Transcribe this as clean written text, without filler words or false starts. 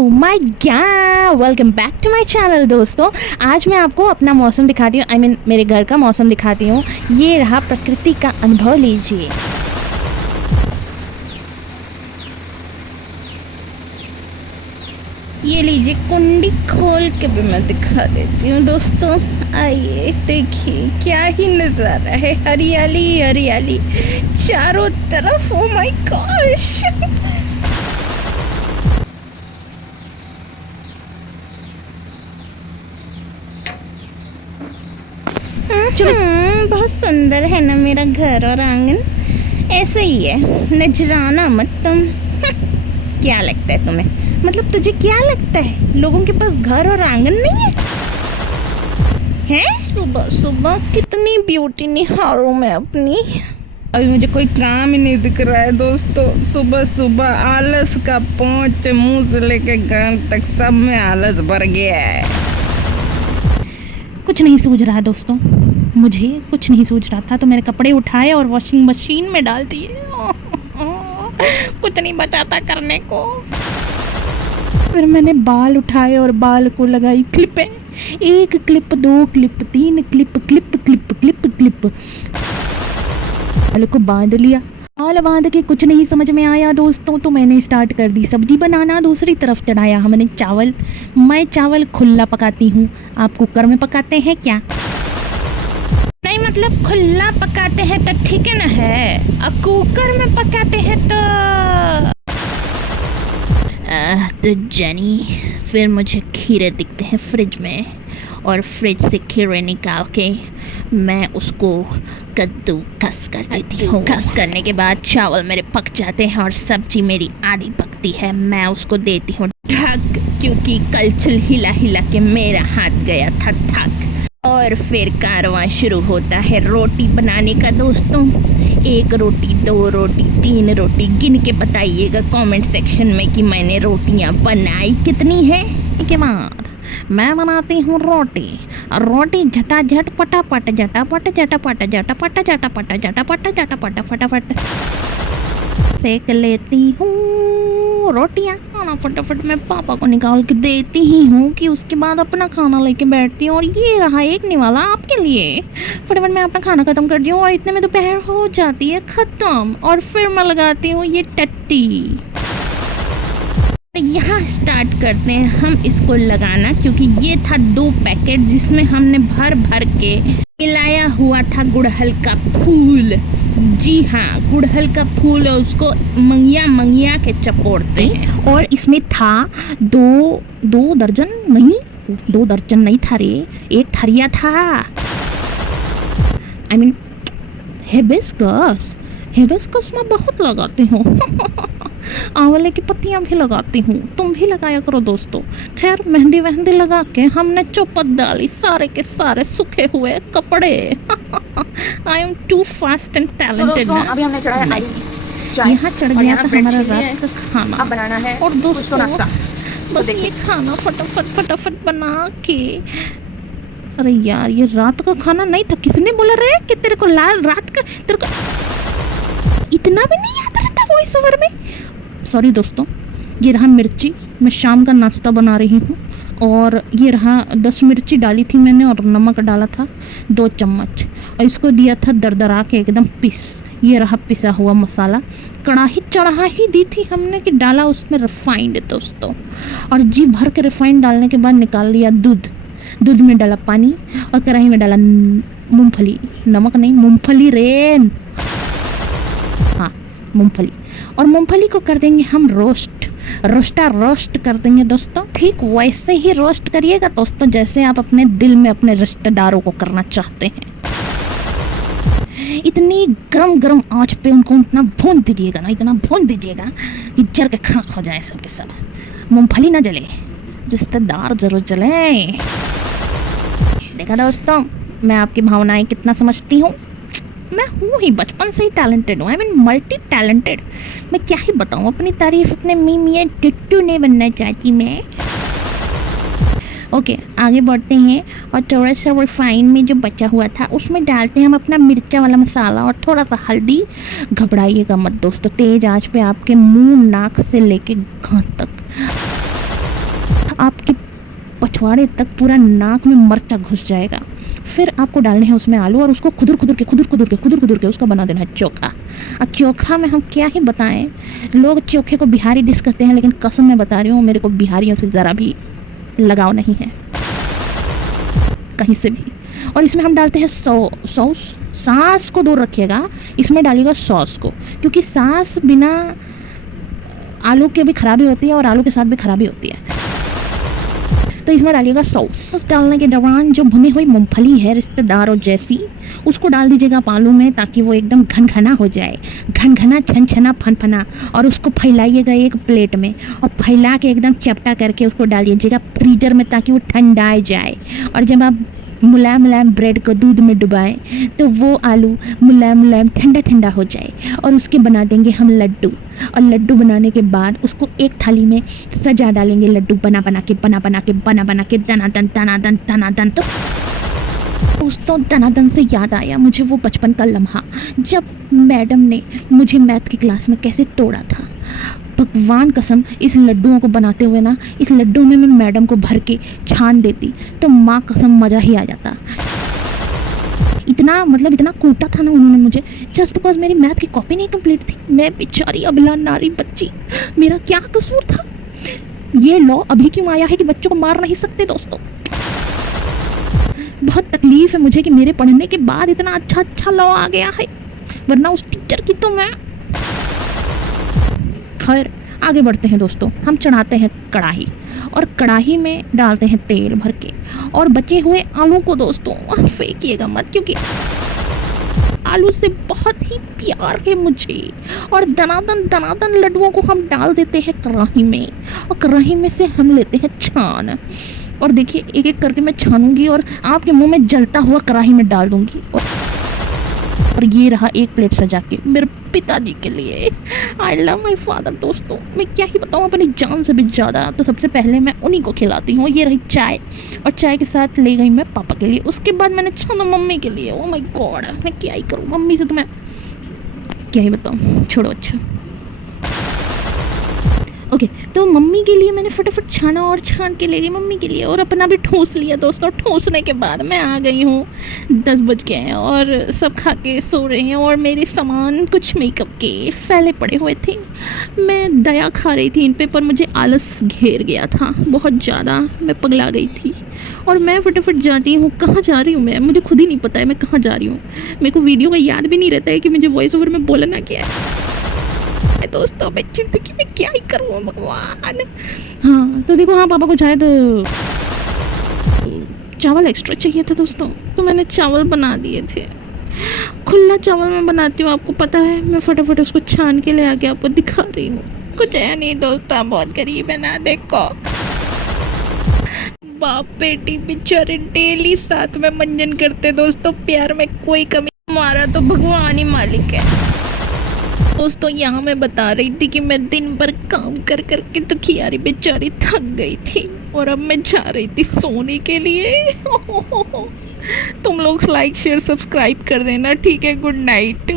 My God, welcome back to my channel. दोस्तों, आज मैं आपको अपना मौसम दिखाती हूँ, मेरे घर का मौसम दिखाती हूँ। ये रहा, प्रकृति का अनुभव लीजिए। ये लीजिए, कुंडी खोल के भी मैं दिखा देती हूँ। दोस्तों आइए, देखिए क्या ही नज़ारा है, हरियाली हरियाली चारों तरफ। ओ माय गॉश, बहुत सुंदर है ना मेरा घर और आंगन। ऐसा ही है, नजराना मत तुम। क्या लगता है तुम्हें, मतलब तुझे क्या लगता है लोगों के पास घर और आंगन नहीं है? हैं? सुबह सुबह कितनी ब्यूटी निहारूं मैं अपनी। अभी मुझे कोई काम ही नहीं दिख रहा है दोस्तों। सुबह सुबह आलस का पहुंच, मुंह से लेके घर तक सब में आलस भर गया है। कुछ नहीं सूझ रहा दोस्तों, मुझे कुछ नहीं सूझ रहा था तो मैंने कपड़े उठाए और वॉशिंग मशीन में डाल दिए। कुछ नहीं बचा था करने को। फिर मैंने बाल उठाए और बाल को लगाई क्लिपें। 1 clip, 2 clip, 3 clip, clip clip clip clip. बाल को बांध लिया। बाल बांध के कुछ नहीं समझ में आया दोस्तों, तो मैंने स्टार्ट कर दी सब्जी बनाना। दूसरी तरफ चढ़ाया हमने चावल। मैं चावल खुला पकाती हूँ, आप कुकर में पकाते हैं क्या? नहीं, मतलब खुला पकाते हैं तो ठीक है ना है, अब कुकर में पकाते हैं तो जेनी, फिर मुझे खीरे दिखते हैं फ्रिज में, और फ्रिज से खीरे निकाल के मैं उसको कद्दूकस कर देती हूँ। कस करने के बाद चावल मेरे पक जाते हैं और सब्जी मेरी आधी पकती है। मैं उसको देती हूँ ढक, क्योंकि कलछुल हिला हिला के मेरा हाथ गया था थक। और फिर कारवां शुरू होता है रोटी बनाने का दोस्तों। 1 रोटी, 2 रोटी, 3 रोटी गिन के बताइएगा कमेंट सेक्शन में कि मैंने रोटियां बनाई कितनी है। के बाद मैं बनाती हूँ रोटी। रोटी झटाझट पटापट, झटापट झटापट, झटापट झटापट, झटापट झटापट, फटाफट सेक लेती हूँ रोटियाँ। खाना फटाफट मैं पापा को निकाल के देती ही हूँ कि उसके बाद अपना खाना लेके बैठती हूँ। और ये रहा एक निवाला आपके लिए। फटाफट मैं अपना खाना ख़त्म कर दी हूँ और इतने में दोपहर हो जाती है ख़त्म। और फिर मैं लगाती हूँ ये टट्टी। यहाँ स्टार्ट करते हैं हम इसको लगाना, क्योंकि ये था 2 पैकेट जिसमें हमने भर भर के मिलाया हुआ था गुड़हल का फूल। जी हाँ, गुड़हल का फूल, और उसको मंगिया मंगिया के चपोड़ते हैं। और इसमें था 2 दर्जन नहीं, 2 दर्जन नहीं था रे, 1 थरिया था। हिबिस्कस मैं बहुत लगाती हूँ। आंवले की पत्तियाँ भी लगाती हूँ, तुम भी लगाया करो दोस्तों। खैर, मेहंदी वहंदी लगा के हमने चौपट डाली सारे के सारे सूखे हुए कपड़े। I am too fast and talented. अभी हमने चढ़ाया यहाँ चढ़ गया था हमारा रात का खाना। अब बनाना है और दोस्तों नाश्ता। बस ये खाना फटाफट बना के। अरे यार, ये रात का खाना नहीं था। किसने बोला रे कि तेरे को रात का, तेरे को इतना भी नहीं आता रहता वॉइस ओवर में। सॉरी दोस्तों। ये रहा मिर्ची, मैं शाम का नाश्ता बना रही हूँ। और ये रहा 10 मिर्ची डाली थी मैंने, और नमक डाला था 2 चम्मच, और इसको दिया था दरदरा के एकदम पीस। ये रहा पिसा हुआ मसाला। कढ़ाई चढ़ा ही दी थी हमने कि डाला उसमें रिफाइंड दोस्तों। और जी भर के रिफाइंड डालने के बाद निकाल लिया दूध में डाला पानी, और कढ़ाई में डाला मूंगफली। नमक नहीं, मूंगफली रे, हाँ मूंगफली। और मूंगफली को कर देंगे हम रोस्ट कर देंगे दोस्तों। ठीक वैसे ही रोस्ट करिएगा दोस्तों, जैसे आप अपने दिल में अपने रिश्तेदारों को करना चाहते हैं। इतनी गरम आंच पे उनको इतना भून दीजिएगा ना, इतना भून दीजिएगा कि जल के खाक हो जाए सब के सब। मूंगफली ना जले, रिश्तेदार जरूर जले। देखा दोस्तों, मैं आपकी भावनाएं कितना समझती हूँ। मैं हूँ ही, बचपन से ही टैलेंटेड हूँ। Multi talented. मैं क्या ही बताऊँ अपनी तारीफ। अपने मियां टिट्टू नहीं बनना चाहती मैं। ओके, आगे बढ़ते हैं। और थोड़ा सा रिफाइन में जो बचा हुआ था उसमें डालते हैं हम अपना मिर्चा वाला मसाला और थोड़ा सा हल्दी। घबराइएगा मत दोस्तों, तेज़ आंच पे आपके मुंह नाक से लेके घाट तक आपके पछवाड़े तक पूरा नाक में मर्चा घुस जाएगा। फिर आपको डालने हैं उसमें आलू और उसको खुदुर खुदुर के उसका बना देना है चोखा। अब चोखा में हम क्या ही बताएं, लोग चोखे को बिहारी डिश कहते हैं, लेकिन कसम मैं बता रही हूँ मेरे को बिहारियों से ज़रा भी लगाव नहीं है कहीं से भी। और इसमें हम डालते हैं सॉस। सास को दूर रखिएगा, इसमें डालिएगा सॉस को, क्योंकि सास बिना आलू के भी खराबी होती है और आलू के साथ भी खराबी होती है। तो इसमें डालिएगा सॉस। डालने के दौरान जो भुनी हुई मूंगफली है रिश्तेदारों जैसी, उसको डाल दीजिएगा आप आलू में, ताकि वो एकदम घनघना हो जाए, घनघना छनछना फनफना। और उसको फैलाइएगा एक प्लेट में, और फैला के एकदम चपटा करके उसको डाल दीजिएगा फ्रीजर में, ताकि वो ठंडाए जाए। और जब आप मुलायम मुलायम ब्रेड को दूध में डुबाएं तो वो आलू मुलायम मुलायम ठंडा ठंडा हो जाए, और उसके बना देंगे हम लड्डू। और लड्डू बनाने के बाद उसको एक थाली में सजा डालेंगे, लड्डू बना बना के दनादन। तो दोस्तों दनादन से याद आया मुझे वो बचपन का लम्हा, जब मैडम ने मुझे मैथ की क्लास में कैसे तोड़ा था। भगवान कसम, इस लड्डुओं को बनाते हुए ना, इस लड्डू में मैं मैडम को भर के छान देती तो माँ कसम मज़ा ही आ जाता। इतना कूटा था ना उन्होंने मुझे, जस्ट बिकॉज मेरी मैथ की कॉपी नहीं कंप्लीट थी। मैं बेचारी अबला नारी बच्ची, मेरा क्या कसूर था। ये लॉ अभी क्यों आया है कि बच्चों को मार नहीं सकते दोस्तों। बहुत तकलीफ है मुझे कि मेरे पढ़ने के बाद इतना अच्छा लॉ आ गया है, वरना उस टीचर की तो मैं। खैर आगे बढ़ते हैं दोस्तों। हम चढ़ाते हैं कढ़ाई, और कढ़ाई में डालते हैं तेल भर के, और बचे हुए आलू को दोस्तों फेंकिएगा मत, क्योंकि आलू से बहुत ही प्यार है मुझे। और दनादन लड्डुओं को हम डाल देते हैं कढ़ाई में, और कढ़ाई में से हम लेते हैं छान। और देखिए एक एक करके मैं छानूंगी और आपके मुंह में जलता हुआ कढ़ाई में डाल दूंगी। और ये रहा एक प्लेट सजा के मेरे पिताजी के लिए। आई लव माई फादर दोस्तों, मैं क्या ही बताऊँ अपनी जान से भी ज़्यादा। तो सबसे पहले मैं उन्हीं को खिलाती हूँ। ये रही चाय, और चाय के साथ ले गई मैं पापा के लिए। उसके बाद मैंने छाना मम्मी के लिए। ओ माय गॉड, मैं क्या ही करूँ मम्मी से, तो मैं क्या ही बताऊँ, छोड़ो। अच्छा ओके, तो मम्मी के लिए मैंने फटाफट छाना और छान के ले गई मम्मी के लिए, और अपना भी ठूस लिया दोस्तों। ठूसने के बाद मैं आ गई हूँ। 10 बज गए हैं और सब खा के सो रहे हैं, और मेरे सामान कुछ मेकअप के फैले पड़े हुए थे। मैं दया खा रही थी इन पे, पर मुझे आलस घेर गया था बहुत ज़्यादा। मैं पगला गई थी, और मैं फटाफट जाती हूँ। कहाँ जा रही हूँ मैं, मुझे खुद ही नहीं पता है मैं कहाँ जा रही हूँ। मेरे को वीडियो का याद भी नहीं रहता है कि मुझे वॉइस ओवर में बोलना क्या है दोस्तों। मैं जिंदगी में क्या ही करूँ भगवान। हाँ तो देखो, हाँ पापा को शायद चावल एक्स्ट्रा चाहिए था दोस्तों, तो मैंने चावल बना दिए थे। खुला चावल मैं बनाती हूँ, आपको पता है। मैं फटाफट उसको छान के ले आके आपको दिखा रही हूँ। कुछ है नहीं दोस्तों, बहुत गरीब है ना। देखो बाप बेटी बेचारे डेली साथ में मंजन करते दोस्तों। प्यार में कोई कमी, हमारा तो भगवान ही मालिक है दोस्तों। यहाँ मैं बता रही थी कि मैं दिन भर काम कर करके तो खियारी बेचारी थक गई थी, और अब मैं जा रही थी सोने के लिए। तुम लोग लाइक शेयर सब्सक्राइब कर देना, ठीक है। Good night.